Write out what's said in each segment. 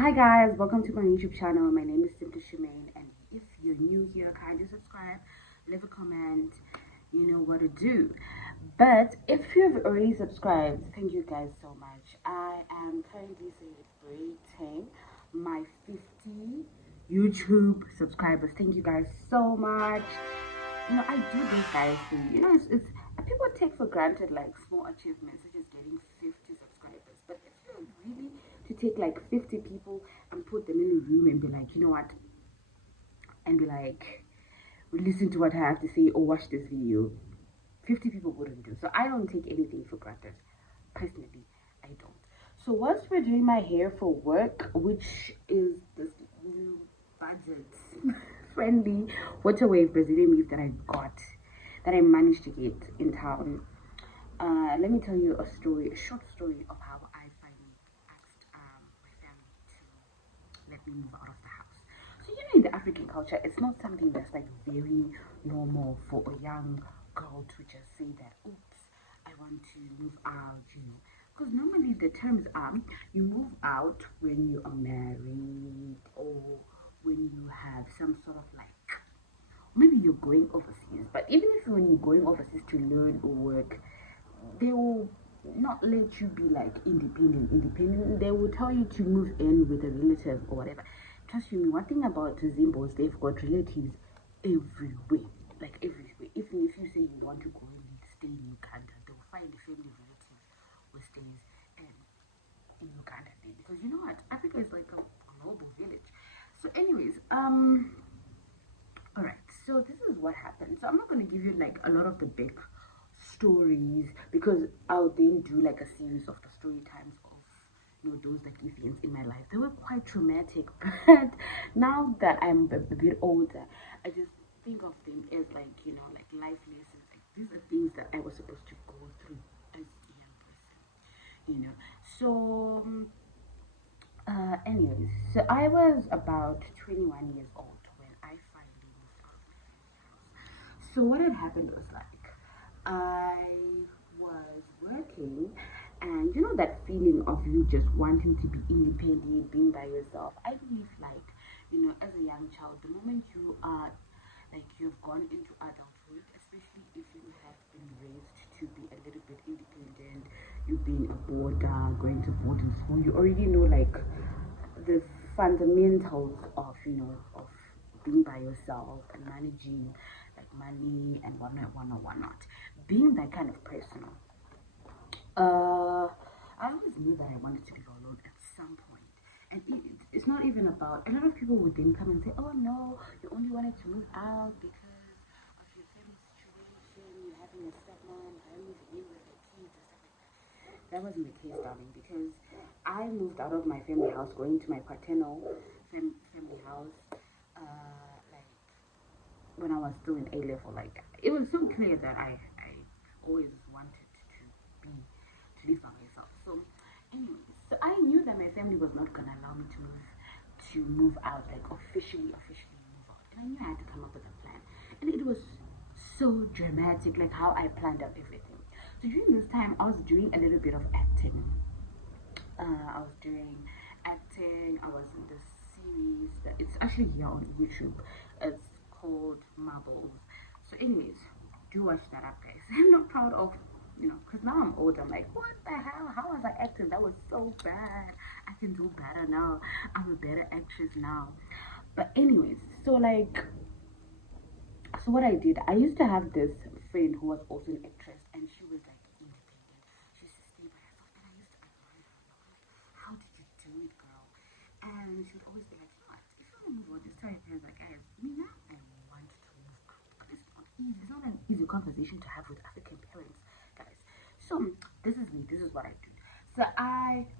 Hi guys, welcome to my YouTube channel. My name is Simply Shemaine, and if you're new here, kindly subscribe, leave a comment. You know what to do. But if you've already subscribed, thank you guys so much. I am currently celebrating my 50 YouTube subscribers. Thank you guys so much. I do this guys thing. It's people take for granted like small achievements such as getting 50 subscribers. But if you're really to take like 50 people and put them in a room and be like, you know what, and be like, listen to what I have to say or watch this video, 50 people wouldn't do. So I don't take anything for granted. Personally, I don't. So whilst we're doing my hair for work, which is this new budget friendly water wave Brazilian weave that I got, that I managed to get in town, let me tell you a short story of how I finally asked my family to let me move out of the house. So in the African culture, it's not something that's like very normal for a young girl to just say that, oops, I want to move out, because normally the terms are you move out when you are married or when you have some sort of like, maybe you're going overseas. But even if when you're going overseas to learn or work, they will not let you be like independent. They will tell you to move in with a relative or whatever. Trust me, one thing about Zimbos, they've got relatives everywhere, like everywhere. Even if you say you want to go and stay in Uganda, they'll find a family relative who stays in Uganda then, because you know what, Africa is like a global village. So anyways, all right, so this is what happened. So I'm not going to give you like a lot of the big stories, because I'll then do like a series of the story times of those like events in my life. They were quite traumatic, but now that I'm a bit older, I just think of them as like like life lessons. Like these are things that I was supposed to go through as a young person. So anyways, so I was about 21 years old when I finally moved out of my family house. So what had happened was like I was working, and that feeling of you just wanting to be independent, being by yourself. I believe like as a young child, the moment you are like you've gone into adulthood, especially if you have been raised to be a little bit independent, you've been a boarder, going to boarding school, you already know like the fundamentals of of being by yourself and managing like money and whatnot. Being that kind of person, I always knew that I wanted to be alone at some point. And it's not even about, a lot of people would then come and say, oh no, you only wanted to move out because of your family situation, you having a stepmom, her moving in with her kids and stuff like that. That wasn't the case, darling, because I moved out of my family house, going to my paternal family house, like when I was still in A level. Like it was so clear that I always wanted to live by myself. So, anyways, so I knew that my family was not gonna allow me to move out, like officially move out, and I knew I had to come up with a plan, and it was so dramatic, like how I planned out everything. So during this time, I was doing a little bit of acting. I was doing acting. I was in this series that it's actually here on YouTube. It's called Marbles. So, anyways, do watch that up, guys. I'm not proud of because now I'm old. I'm like, what the hell? How was I acting? That was so bad. I can do better now. I'm a better actress now. But anyways, so like, so what I did, I used to have this friend who was also an actress, and she was like independent. She used to stay by herself, and I used to admire her. I'm like, how did you do it, girl? And she would always be like, you know what? If you want to move on, just tell your parents, like, guys, me now, I want to move out. But it's not easy. It's not an easy conversation to have with African parents, guys. So this is me. This is what I do. So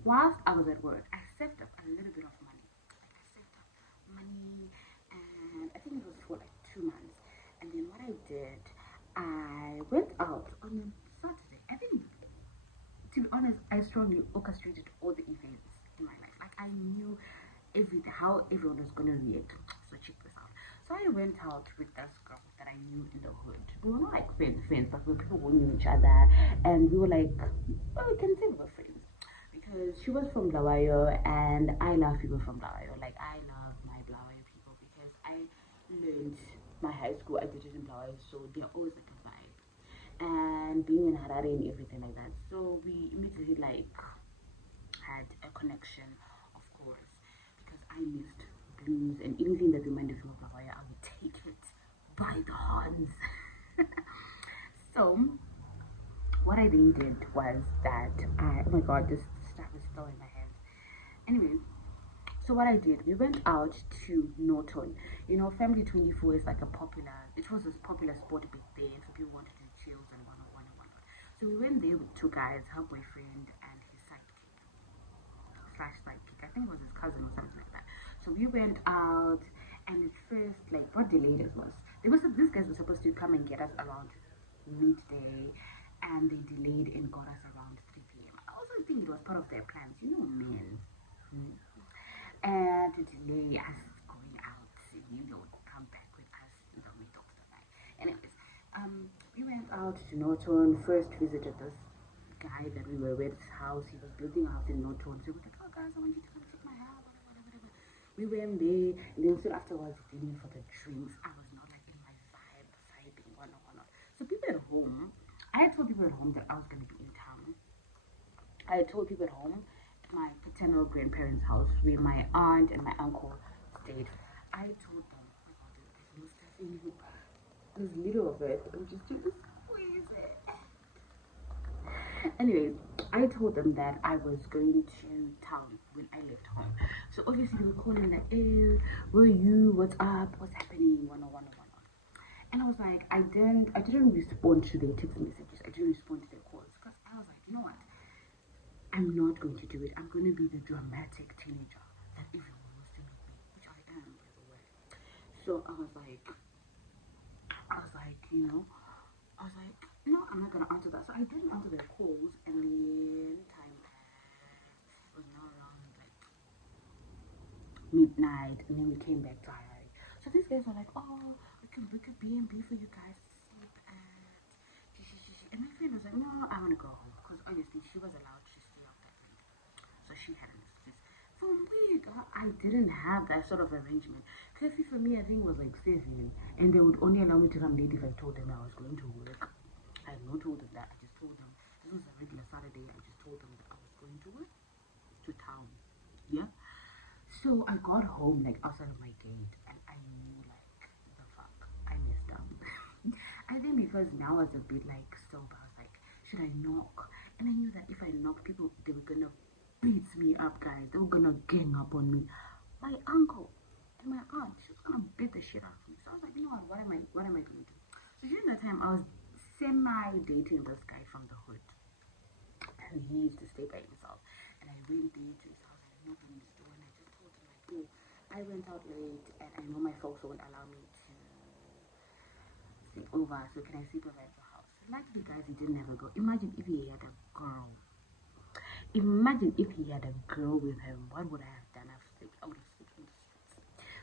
whilst I was at work, I saved up a little bit of money. Like I saved up money, and I think it was for like 2 months. And then what I did, I went out on a Saturday. I think, to be honest, I strongly orchestrated all the events in my life. Like I knew everything, how everyone was gonna react. So check this out. So I went out with this girl that I knew in the hood. We were not like friends, but we were people who knew each other, and we were like, well, we can say we were friends. because she was from Blawayo and I love people from Blawayo. Like, I love my Blawayo people because I learned my high school, I did it in Blawayo, so they're always like a vibe. And being in Harare and everything like that. So we immediately like had a connection, of course, because I missed blues and anything that reminded me of Blawayo, I would take it by the horns. So what I then did was that oh my god, this stuff is still in my hands. Anyway, so what I did, we went out to Norton. You know, Family 24 is like it was a popular sport back then, so people wanted to do chills and one and one. So we went there with two guys, her boyfriend and his sidekick slash sidekick. I think it was his cousin or something like that. So we went out, and at first, like, what delayed us was these guys were supposed to come and get us around midday, and they delayed and got us around 3 p.m. I also think it was part of their plans, you know, men. And to delay us going out, you know, come back with us in the middle of the night. Anyways, we went out to Norton, first visited this guy that we were with, his house. He was building a house in Norton. So we were like, oh guys, I want you to come check my house, whatever. We went there, and then soon afterwards, dealing for the drinks. I was not like in my vibing, whatnot. So people at home, I had told people at home that I was going to be in town. I told people at home, at my paternal grandparents' house, where my aunt and my uncle stayed. I told them, oh my god, there's no Stephanie, this little of it, I'm just trying to squeeze it. Anyways, I told them that I was going to town when I left home. So obviously they were calling like, hey, where are you? What's up? What's happening? One. And I was like, I didn't respond to their text messages. I didn't respond to their calls because I was like, you know what? I'm not going to do it. I'm going to be the dramatic teenager that everyone wants to meet me, which I am, by the way. So I was like, no, I'm not going to answer that. So I didn't answer their calls, and then time passed. It was now around like midnight, and then we came back to Harare. So these guys were like, oh, we can book a B&B for you guys to sleep at. And my friend was like, no, I want to go home because obviously she was allowed to stay up that night. So she had an excuse. For me, I didn't have that sort of arrangement. Curfew for me, I think, was like 7, and they would only allow me to come late if I told them I was going to work. I had not told them that. I just told them this was a regular Saturday. I just told them that I was going to work to town. Yeah. So I got home like outside of my gate, and I knew like the fuck I messed up. I think because now I was a bit like sober, I was like, should I knock? And I knew that if I knocked, people they were gonna beat me up, guys. They were gonna gang up on me. My uncle and my aunt, she was gonna beat the shit out of me. So I was like, you know what am I gonna do? So during that time, I was semi-dating this guy from the hood, and he used to stay by himself. And I went there to his house and I knocked on his door and I just told him like, oh, I went out late and I know my folks won't allow me to sleep over, so can I sleep over at your house? Luckily, guys, he didn't ever go. Imagine if he had a girl. Imagine if he had a girl with him. What would I have done? I would have slept on the streets.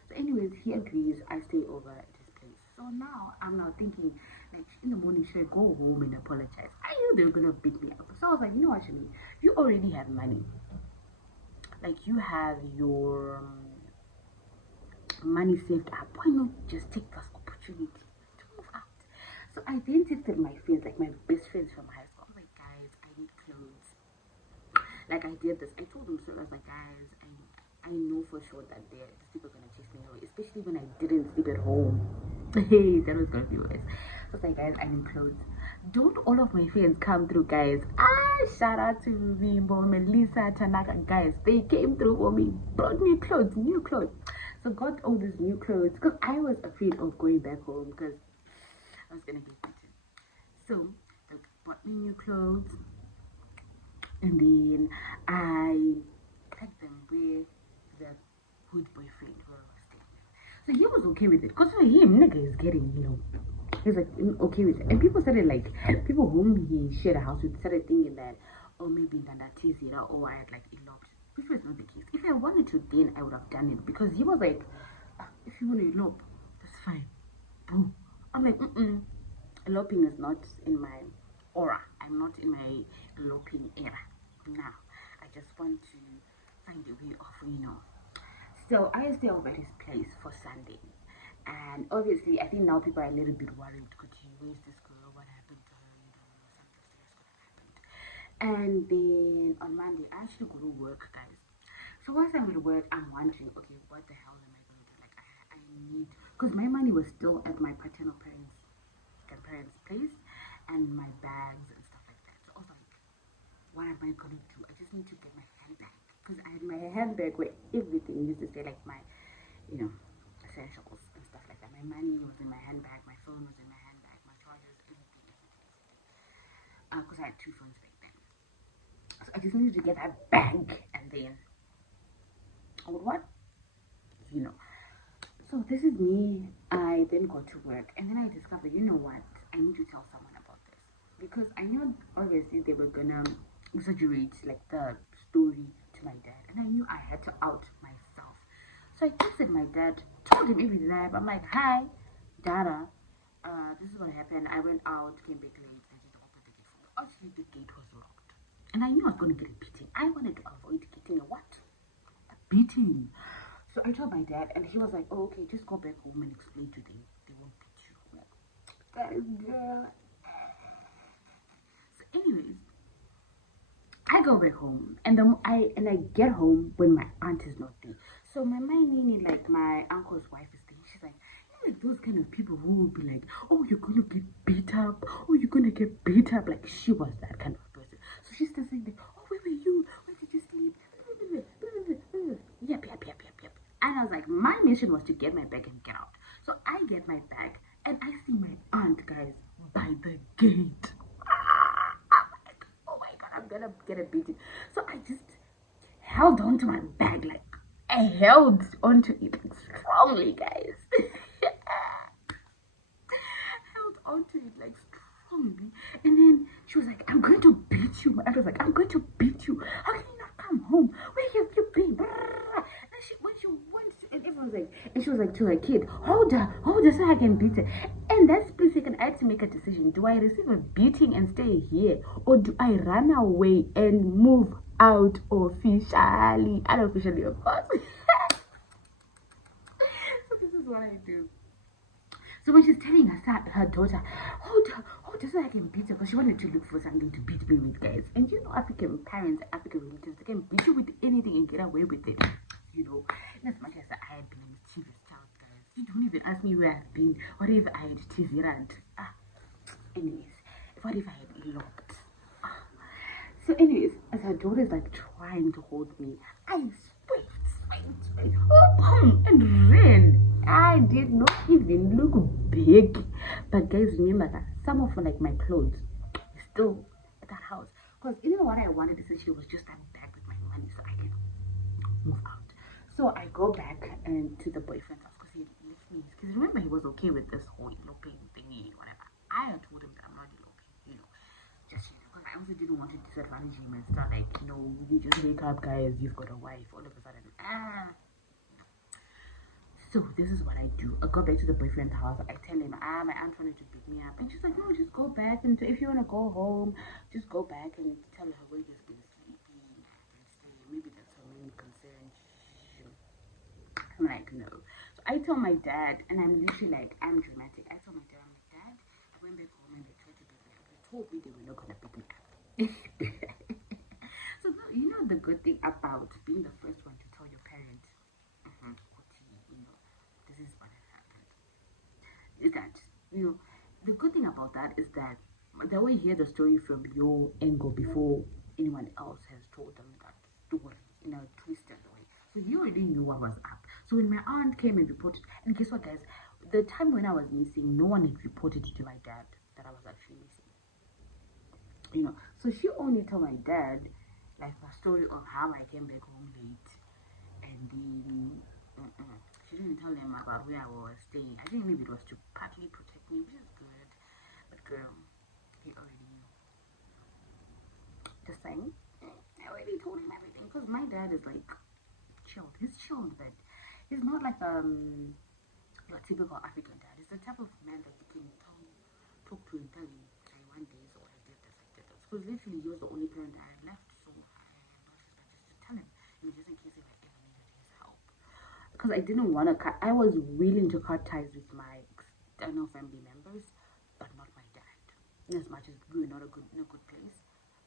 So anyways, he agrees. I stay over at his place. So now I'm now thinking, like, in the morning, should I go home and apologize? I knew they were gonna beat me up. So I was like, you know what, Shani, you already have money. Like, you have your money saved up. Why not just take this opportunity to move out? So I then texted my friends, like my best friends from high school. I was like, guys, I need clothes. Like, I did this. I told them so. I was like, guys, I know for sure that these people are gonna chase me away, especially when I didn't sleep at home. Hey, that was gonna be worse. So I was like, guys, I need clothes. Don't all of my friends come through, guys? Shout out to Vimbo, Melissa, Tanaka, guys. They came through for me, brought me clothes, new clothes. So got all these new clothes because I was afraid of going back home because I was gonna get beaten. So they bought me new clothes, and then I packed them with the hood boyfriend who I was staying with. So he was okay with it because for him, nigga is getting, he's like okay with it. And people whom he shared a house with started thinking that, oh, maybe Nanda Tizira or I had like eloped. Which was not the case. If I wanted to, then I would have done it because he was like, if you want to elope, that's fine. Boom. I'm like, eloping is not in my aura. I'm not in my eloping era. Now, I just want to find a way off, So I stay over at his place for Sunday. And obviously, I think now people are a little bit worried. Where's this girl? What happened to her? Something serious could have happened. And then on Monday, I actually go to work, guys. So once I'm at work, I'm wondering, okay, what the hell am I going to do? Like, I need, because my money was still at my paternal grandparents' place, and my bags and stuff like that. So I was like, what am I going to do? I just need to get my handbag. Because I had my handbag where everything used to stay, like my, essentials and stuff like that. My money was in my handbag, my phone was in my handbag, my chargers, everything. Because I had 2 phones back then. So I just needed to get that bag, and then I would what? So this is me. I then got to work, and then I discovered, you know what? I need to tell someone about this, because I knew obviously they were gonna exaggerate like the story to my dad, and I knew I had to out myself. So I texted my dad, told him everything. I'm like, hi, Dada, this is what happened. I went out, came back late, and just opened the gate for me. Actually, the gate was locked, and I knew I was gonna get a beating. I wanted to avoid getting a what? A beating. So I told my dad, and he was like, oh, okay, just go back home and explain to them. They won't beat you. I'm like, that is good. So anyways, I go back home, and I get home when my aunt is not there. So my Nini, like my uncle's wife, is there. She's like, like those kind of people who will be like, oh, you're gonna get beat up. Oh, you're gonna get beat up. Like she was that kind of person. So she's still saying like, oh, where were you? Where did you sleep? Yep. And I was like, my mission was to get my bag and get out. So I get my bag, and I see my aunt, guys, by the gate. Oh my god, I'm gonna get a beating. So I just held on to my bag, like I held onto it like, strongly, guys. Held onto it like strongly, and then she was like, I'm going to beat you. My aunt was like, I'm going to beat you. How can you not come home? Where have you been? And when she went to, and everyone was like, and she was like to her kid, hold her so I can beat her. And that split second, I had to make a decision. Do I receive a beating and stay here, or do I run away and move out officially? Unofficially, of course. So this is what I do. So when she's telling her daughter, hold her so I can beat her, because she wanted to look for something to beat me with, guys. And African parents, African relatives, they can beat you with anything and get away with it. And as much as I had been a mischievous child, guys, you don't even ask me where I've been. What if I had TV rant? Anyways, what if I had locked? So anyways, as her daughter is like trying to hold me, I swayed, and ran. I did not even look big. But guys, remember that some of like my clothes is still at that house. Because what I wanted essentially was just that bag with my money so I can move out. So I go back and to the boyfriend's house because he left me. Because remember, he was okay with this whole eloping thingy, whatever. I had told him that I'm not eloping, just because I also didn't want to disadvantage him and start like, you just wake up, guys, you've got a wife, all of a sudden. So this is what I do. I go back to the boyfriend's house. I tell him, my aunt wanted to pick me up, and she's like, no, just go back, and if you want to go home, just go back and tell her where you've been sleeping and stay. Maybe that's her main concern. I'm like, no. So I tell my dad, and I'm literally like, I'm dramatic. I tell my dad, I'm like, Dad, I went back home and they tried to pick me up. They told me they were not gonna pick me up. So the good thing about being the first one to tell your parents, this is what has happened. Is that the good thing about that is that they will hear the story from your angle before anyone else has told them that story in a twisted way. So you already knew what was up. So when my aunt came and reported, and guess what, guys? The time when I was missing, no one had reported to my dad that I was actually missing. So she only told my dad like the story of how I came back home late, and then she didn't tell him about where I was staying. I think maybe it was to partly protect me, which is good. But girl, he already knew. Just saying, I already told him everything because my dad is like chilled. He's chilled, but he's not like your typical African dad. He's the type of man that you can talk to and tell him, one day, so I did this. Because literally, he was the only parent that I had left, so I had not just in case if I ever needed his help. Because I didn't want to cut. I was willing to cut ties with my external family members, but not my dad. As much as we were not in a good place,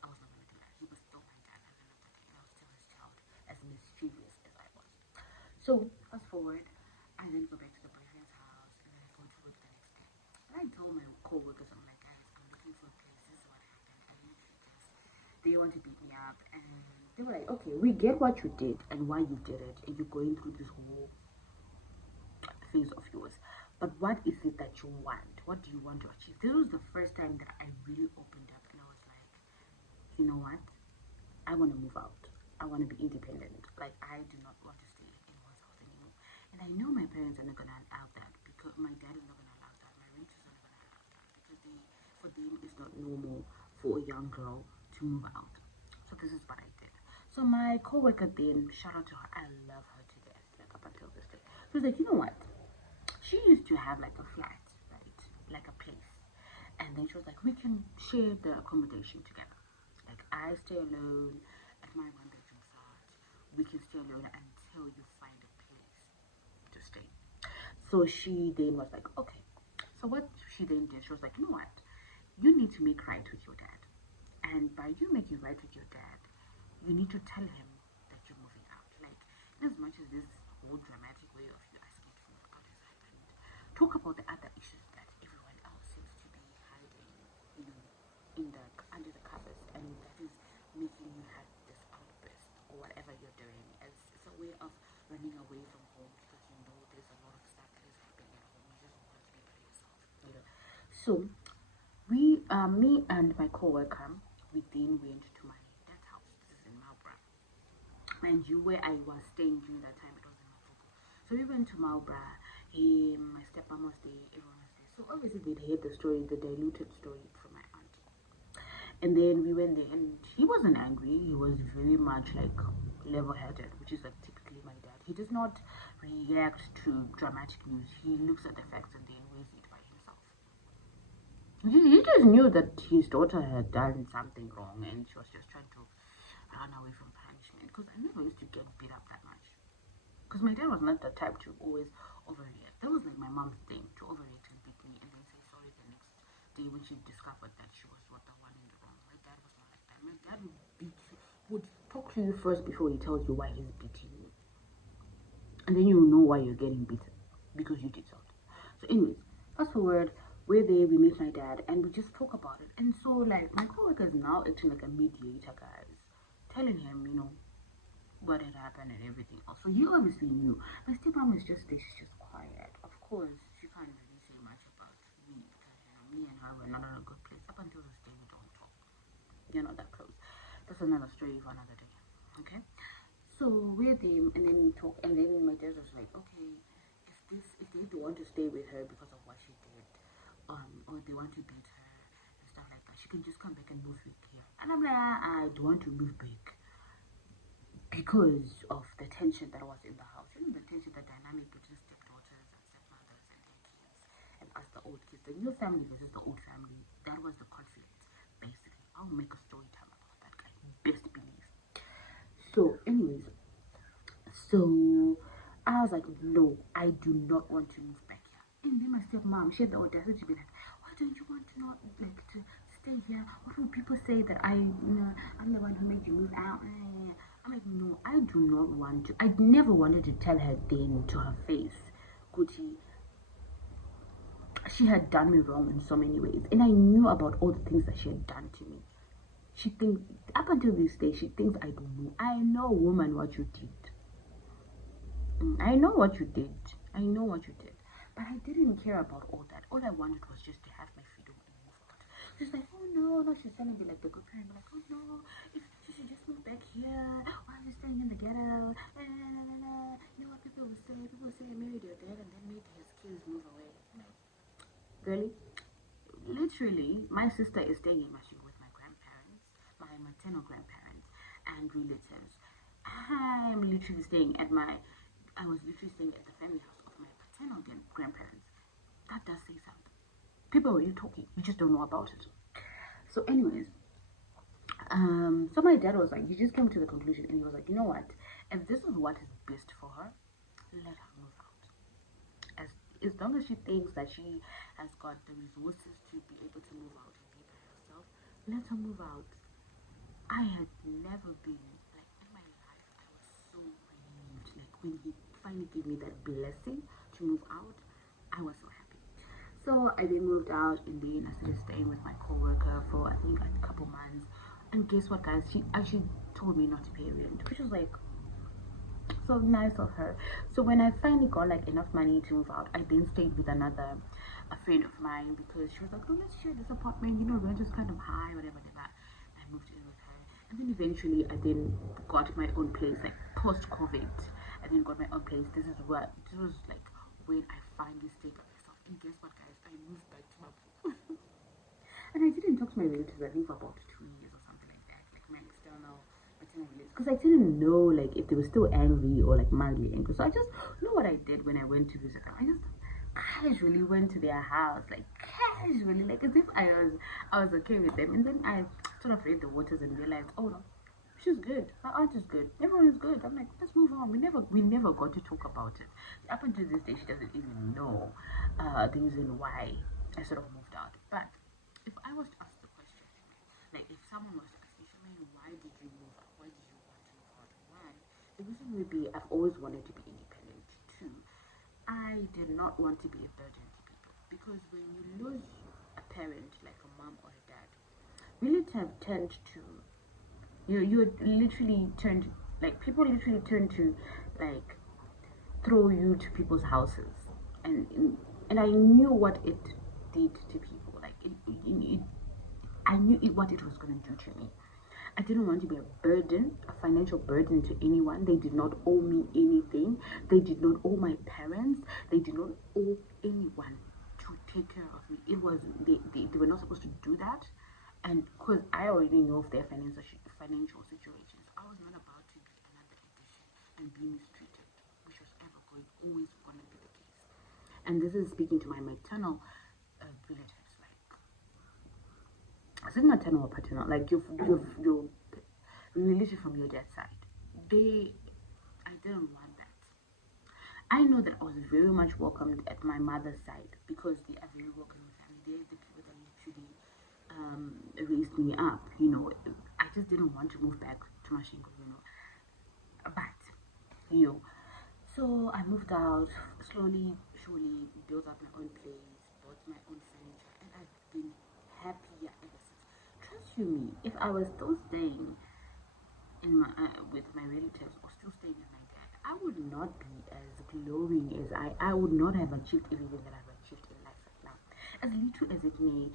I was not going to do that. He was still my dad at the end of the day, and I was still his child, as mischievous as I was. So fast forward, I then go back to the boyfriend's house, and then I go to work the next day. And I told my co-workers, I'm like, guys, I'm looking for a place. This is what happened. I need you guys. They want to beat me up, and they were like, okay, we get what you did and why you did it, and you're going through this whole phase of yours. But what is it that you want? What do you want to achieve? This was the first time that I really opened up, and I was like, you know what? I want to move out. I want to be independent. Like, I do not want to stay in anyone's house anymore. And I know my parents are not going to allow that, because my dad is not going to allow that. My relatives are not going to allow that, because for them, it's not normal for a young girl to move out. So this is what I did. So my coworker then, shout out to her, I love her to death, like up until this day. She was like, you know what? She used to have like a flat, right? Like a place. And then she was like, we can share the accommodation together. Like, I stay alone at my one bedroom flat. We can stay alone until you find a place to stay. So she then was like, okay. So what she then did, she was like, you know what? You need to make right with your dad. And by you making right with your dad, you need to tell him that you're moving out. Like, in as much as this whole dramatic way of you asking to move out has happened, talk about the other issues that everyone else seems to be hiding, you know, under the covers, and that is making you have this outburst or whatever you're doing. As it's a way of running away from home, because you know there's a lot of stuff that is happening at home. You just want to be by yourself, you know. So me and my coworker, we then went to my dad's house. This is in Marlborough. Mind you, where I was staying during that time, it was in Maputo. So we went to Marlborough. My stepmom was there, everyone was there. So obviously they'd heard the story, the diluted story from my aunt. And then we went there, and he wasn't angry. He was very much like level-headed, which is like typically my dad. He does not react to dramatic news. He looks at the facts and then weighs it by himself. He just knew that his daughter had done something wrong, and she was just trying to run away from punishment. Because I never used to get beat up that much. Because my dad was not the type to always overreact. That was like my mom's thing, to overreact and beat me and then say sorry the next day when she discovered that she was what the one in the wrong. My dad was not like that. My dad would beat you, would talk to you first before he tells you why he's beating you. And then you know why you're getting beaten, because you did something. So anyways, fast forward, we're there, we meet my dad, and we just talk about it. And so like my coworker is now acting like a mediator, guys, telling him, you know, what had happened and everything else. So he obviously knew. My stepmom is just there, she's just quiet. Of course, she can't really say much about me, because you know, me and her were not in a good place. Up until this day, we don't talk. You're not that close. That's another story for another day. Okay? So we're there, and then we talk, and then my dad was like, okay, if they do want to stay with her because of what she did, or they want to beat her and stuff like that, she can just come back and move with here. And I'm like, I don't want to move back, because of the tension that was in the house. You know, the tension, the dynamic between stepdaughters and stepmothers and their kids, and us, the old kids, the new family versus the old family. That was the conflict, basically. I'll make a story time about that, guy. Best believe. So, anyways, so I was like, no, I do not want to move back here. And then my stepmom, she had the audacity to be like, why don't you want to not like to stay here? What will people say that I'm the one who made you move out? I'm like, no, I do not want to. I never wanted to tell her then to her face, Gucci, she had done me wrong in so many ways, and I knew about all the things that she had done to me. She thinks, up until this day, she thinks I don't know. I know, woman, what you did. I know what you did. I know what you did. But I didn't care about all that. All I wanted was just to have my freedom and move out. She's like, oh no, she's trying to be like the good parent. Like, oh no, if she should just move back here. Why are you staying in the ghetto? You know what people will say? People will say I married your dad and then made his kids move away. Like, girlie, literally, my sister is staying in Mashi with my grandparents, my maternal grandparents, and relatives. I was literally staying at the family house of my paternal grandparents. That does say something. People are really talking. You just don't know about it. So anyways, so my dad was like, he just came to the conclusion, and he was like, you know what? If this is what is best for her, let her move out. As long as she thinks that she has got the resources to be able to move out and be by herself, let her move out. I had never been like in my life. I was so relieved. Like when he finally gave me that blessing to move out, I was so happy. So I then moved out, and then I started staying with my coworker for I think like a couple months. And guess what, guys? She actually told me not to pay rent, which was like so nice of her. So when I finally got like enough money to move out, I then stayed with a friend of mine, because she was like, "Oh, let's share this apartment. You know, rent is kind of high, whatever, whatever." I moved in with her, and then eventually I then got my own place, like post COVID. I then got my own place. This was like when I finally stayed by myself. And guess what, guys? I moved back to my and I didn't talk to my relatives, I think, for about 2 years or something like that, like my external maternal relatives, because I didn't know like if they were still angry or like mildly angry. So I just know what I did when I went to visit them. I just casually went to their house, like casually, like as if I was okay with them. And then I sort of read the waters and realized, oh no, she's good. My aunt is good. Everyone is good. I'm like, let's move on. We never got to talk about it. Up until this day, she doesn't even know the reason why I sort of moved out. But if I was to ask the question, like if someone was to ask me, Shemaine, why did you move out? Why did you want to move out? Why? The reason would be I've always wanted to be independent. Two, I did not want to be a burden to people, because when you lose a parent like a mom or a dad, relatives tend to you're literally turned, like people literally turn to like throw you to people's houses, and and I knew what it did to people. Like I knew what it was going to do to me. I didn't want to be a burden, a financial burden to anyone. They did not owe me anything. They did not owe my parents. They did not owe anyone to take care of me. It was they were not supposed to do that. And because I already know of their financial situations, I was not about to be another addition and be mistreated, which was always going to be the case. And this is speaking to my maternal relatives, like is it maternal or paternal? Like your relative from your dad's side. I didn't want that. I know that I was very much welcomed at my mother's side, because they are very welcoming family. They're the people that actually raised me up. You know, I just didn't want to move back to Mashingo. You know, but you know, so I moved out slowly, surely, built up my own place, bought my own furniture, and I've been happier ever since. Trust you me, if I was still staying in my with my relatives or still staying with my dad, I would not be as glowing as I would not have achieved everything that I've achieved in life right now. As little as it may,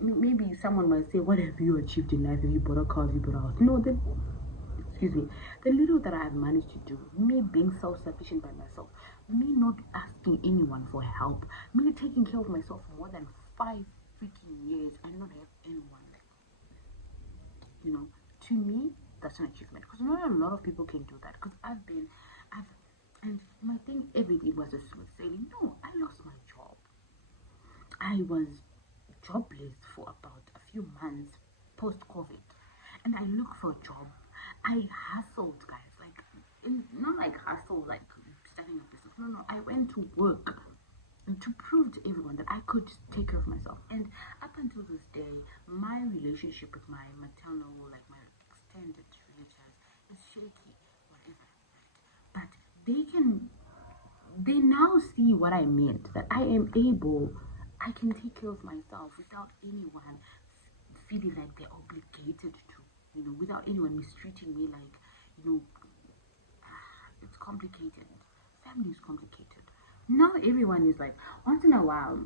maybe someone might say, "What have you achieved in life? Have you bought a car? Have you bought a house?" No, then excuse me, the little that I have managed to do, me being self-sufficient by myself, me not asking anyone for help, me taking care of myself for more than 5 freaking years and not have anyone, like, you know, to me, that's an achievement, because not a lot of people can do that. Because and my thing, everything was a smooth sailing. No, I lost my job. I was jobless for about a few months post COVID, and I looked for a job. I hustled, guys, like not like hustle, like starting a business. No, no, I went to work to prove to everyone that I could take care of myself. And up until this day, my relationship with my maternal, like my extended relatives, is shaky, whatever, right? But they can they now see what I meant, that I can take care of myself without anyone feeling like they're obligated to, without anyone mistreating me like, you know, it's complicated. Family is complicated. Now everyone is like, once in a while,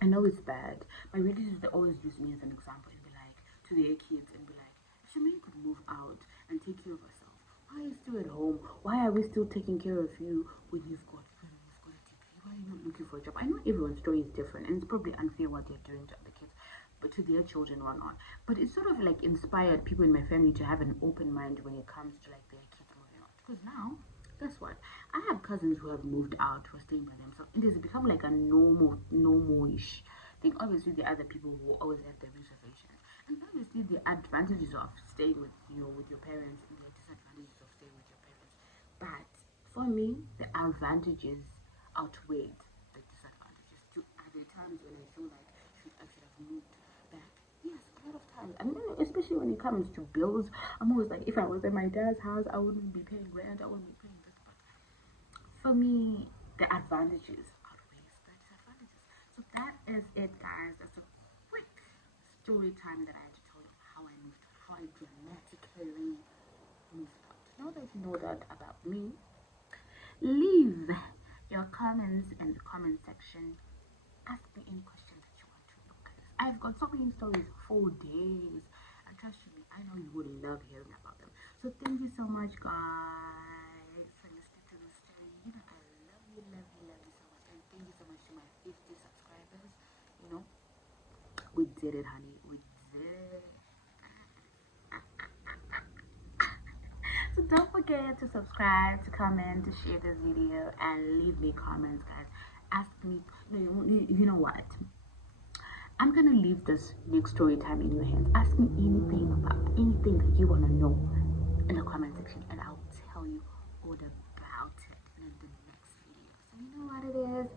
I know it's bad. My relatives, they always use me as an example and be like, to their kids and be like, Shemaine could move out and take care of herself. Why are you still at home? Why are we still taking care of you when you've got a degree? Why are you not looking for a job? I know everyone's story is different, and it's probably unfair what they're doing to other kids, but to their children or not. But it's sort of like inspired people in my family to have an open mind when it comes to like their kids moving out. Because now, guess what? I have cousins who have moved out, who are staying by themselves. It has become like a normal-ish thing. Obviously, there are other people who always have their reservations, and obviously, the advantages of staying with with your parents and the disadvantages of staying with your But for me, the advantages outweighed the disadvantages. At the times when I feel like I should have moved back. Yes, a lot of times. And then especially when it comes to bills, I'm always like, if I was at my dad's house, I wouldn't be paying rent, I wouldn't be paying this. But for me, the advantages outweighs the disadvantages. So that is it, guys. That's a quick story time that I had to tell you how I moved, how I dramatically moved out. Now that you know that about me, leave your comments in the comment section. Ask me any question that you want to know, guys. I've got so many stories for days, and trust me, I know you would love hearing about them. So thank you so much, guys, for listening to this story. You know, I love you, love you, love you so much, and thank you so much to my 50 subscribers. You know, we did it, honey. We did it. So don't forget to subscribe, to comment, to share this video, and leave me comments, guys. Ask me. No, you know what? I'm gonna leave this next story time in your hands. Ask me anything about anything that you wanna know in the comment section, and I'll tell you all about it in the next video. So you know what it is.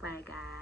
Bye, guys.